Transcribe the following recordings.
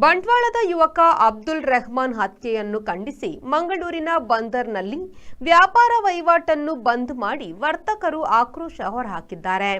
ಬಂಟ್ವಾಳದ ಯುವಕ ಅಬ್ದುಲ್ ರೆಹಮಾನ್ ಹತ್ಯೆಯನ್ನು ಖಂಡಿಸಿ ಮಂಗಳೂರಿನ ಬಂದರ್ನಲ್ಲಿ ವ್ಯಾಪಾರ ವಹಿವಾಟನ್ನು ಬಂದ್ ಮಾಡಿ ವರ್ತಕರು ಆಕ್ರೋಶ ಹೊರಹಾಕಿದ್ದಾರೆ.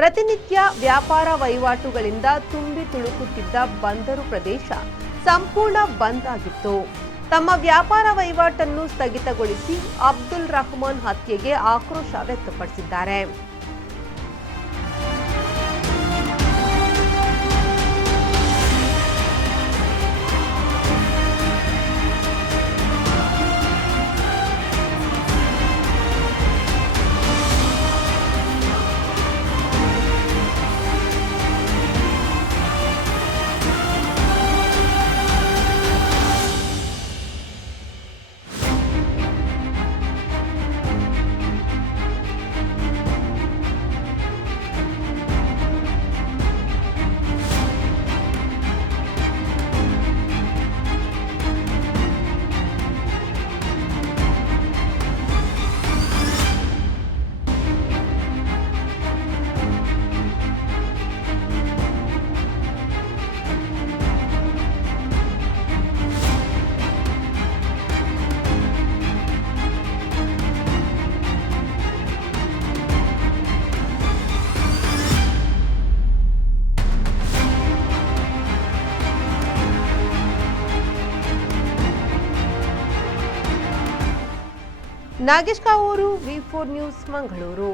ಪ್ರತಿನಿತ್ಯ ವ್ಯಾಪಾರ ವಹಿವಾಟುಗಳಿಂದ ತುಂಬಿ ತುಳುಕುತ್ತಿದ್ದ ಬಂದರು ಪ್ರದೇಶ ಸಂಪೂರ್ಣ ಬಂದ್ ಆಗಿತ್ತು. ತಮ್ಮ ವ್ಯಾಪಾರ ವಹಿವಾಟನ್ನು ಸ್ಥಗಿತಗೊಳಿಸಿ ಅಬ್ದುಲ್ ರೆಹಮಾನ್ ಹತ್ಯೆಗೆ ಆಕ್ರೋಶ ವ್ಯಕ್ತಪಡಿಸಿದ್ದಾರೆ. ನಾಗೇಶ್ ಕಾವೂರು, ವಿ4 ನ್ಯೂಸ್, ಮಂಗಳೂರು.